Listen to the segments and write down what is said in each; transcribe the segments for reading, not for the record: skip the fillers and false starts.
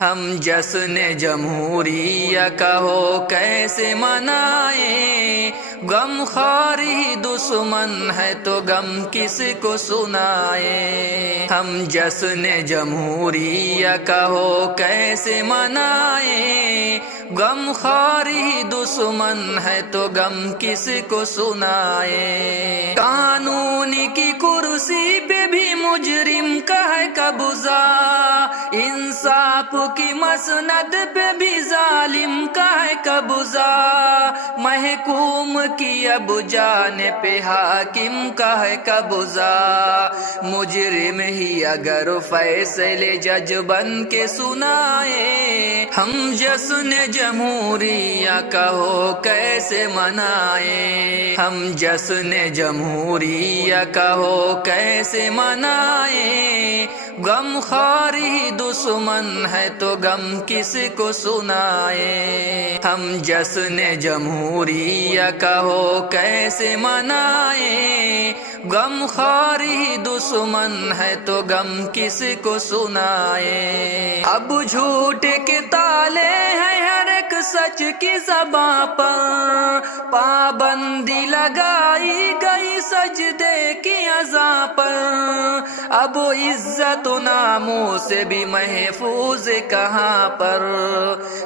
ہم جشن جمہوریہ کا ہو کیسے منائیں، غم خوار ہی دشمن ہے تو غم کس کو سنائیں۔ ہم جشن جمہوریہ کا ہو کیسے منائیں، غم خوار ہی دشمن ہے تو غم کس کو سنائیں۔ قانون کی کرسی پہ بھی مجرم کا ہے قبضہ، انصاف کی مسند پہ بھی ظالم کا ہے قبضہ، محکوم کی اب جانب پہ حاکم کا ہے قبضہ، مجرم ہی اگر فیصلے جج بن کے سنائے، ہم جشن جمہوریہ کا ہو کیسے منائیں، ہم جشن جمہوریہ کا ہو کیسے منائیں، غم خوار ہی دشمن ہے تو غم کس کو سنائیں۔ ہم جشن جمہوریہ کا ہو کیسے منائیں، غم خوار ہی دشمن ہے تو غم کس کو سنائیں۔ اب جھوٹ کے تالے ہیں ہر ایک سچ کی زباں پر، پابندی لگائی گئی سجدے کی اذان پر، اب عزت و ناموس بھی محفوظ کہاں پر،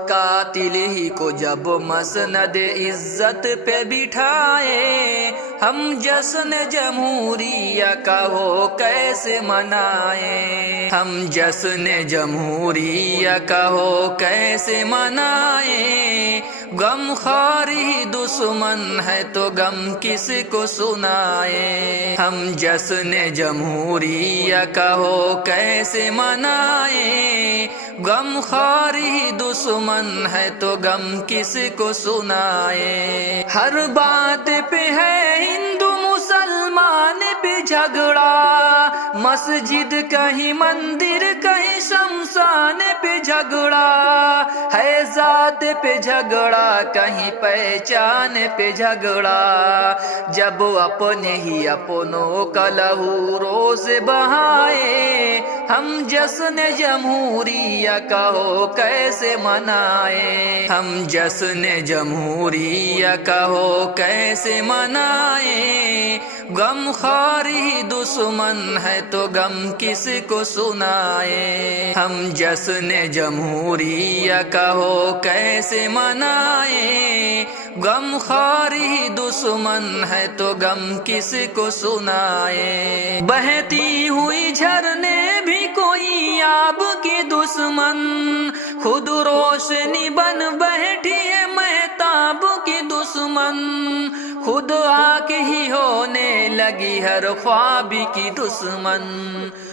قاتل ہی کو جب مسند عزت پہ بٹھائے، ہم جشن جمہوریہ کا ہو کیسے منائیں، ہم جشن جمہوریہ کا ہو کیسے منائیں، غم خوار ہی دشمن ہے تو غم کس کو سنائیں۔ ہم جشن جمہوریہ کا ہو کیسے منائیں، غم خوار ہی دشمن ہے تو غم کس کو سنائیں۔ ہر بات پہ ہے ہندو مسلمان پہ جھگڑا، مسجد کہیں مندر کہیں شمشان پہ جھگڑا، ہے ذات پہ جھگڑا کہیں پہچان پہ جھگڑا، جب اپنے ہی اپنوں کا لہو روز بہائے، ہم جشن جمہوریہ کا ہو کیسے منائیں، ہم جشن جمہوریہ کا ہو کیسے منائیں، غم خوار ہی دشمن ہے تو غم کس کو سنائیں۔ ہم جشن جمہوریہ کا ہو کیسے منائیں، غم خوار ہی دشمن ہے تو غم کس کو سنائیں۔ بہتی ہوئی جھرنے بھی کوئی آب کی دشمن، خود روشنی بن بیٹھی ہے مہتاب کی دشمن، خود آگ ہی ہونے لگی ہر خواب کی دشمن،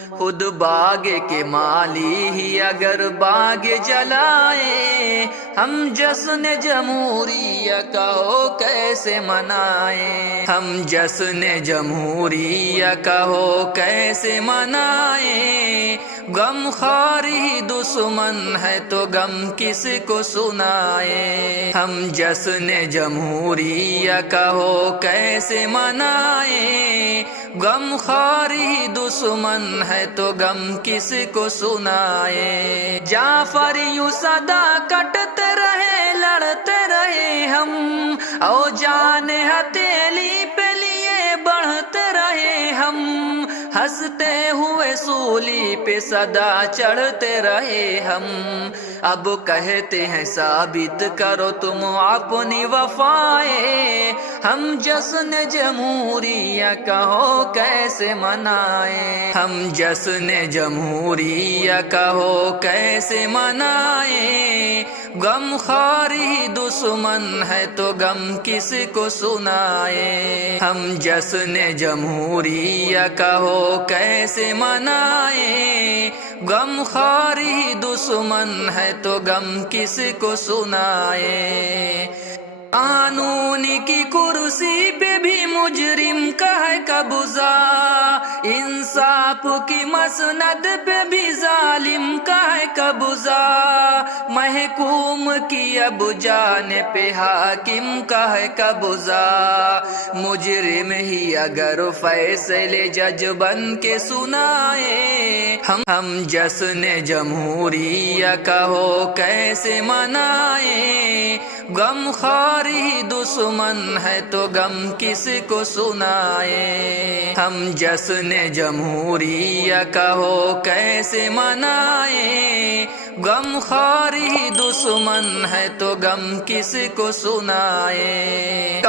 خود باغ کے مالی ہی اگر باغ جلائے، ہم جشن جمہوریہ کا ہو کیسے منائیں، ہم جشن جمہوریہ کا ہو کیسے منائیں، غم خوار ہی دشمن ہے تو غم کس کو سنائیں۔ ہم جشن جمہوریہ کا ہو کیسے منائیں، غم خوار ہی دشمن ہے تو غم کس کو سنائیں۔ جعفر یوں صدا کٹتے رہے لڑتے رہے ہم، او جان ہتھیلی پہ لیے بڑھتے رہے ہم، ہنستے ہوئے سولی پہ صدا چڑھتے رہے ہم، اب کہتے ہیں ثابت کرو تم اپنی وفائیں، ہم جشن جمہوریہ کا ہو کیسے منائیں، ہم جشن جمہوریہ کا ہو کیسے منائیں، غم خوار ہی دشمن ہے تو غم کس کو سنائیں۔ ہم جشن جمہوریہ کا ہو کیسے منائیں، غم خوار ہی دشمن ہے تو غم کس کو سنائیں۔ قانون کی کرسی پہ بھی مجرم کا ہے قبضہ، انصاف کی مسند پہ بھی ظالم کا ہے قبضہ، محکوم کی اب جان پہ حاکم کا ہے قبضہ، مجرم ہی اگر فیصلے جج بن کے سنائے، ہم جشن جمہوریہ کا ہو کیسے منائیں، غم خواری دشمن ہے تو غم کس کو سنائیں، ہم جشن جمہوریہ کا ہو کیسے منائیں، غم خواری دشمن ہے تو غم کس کو سنائیں۔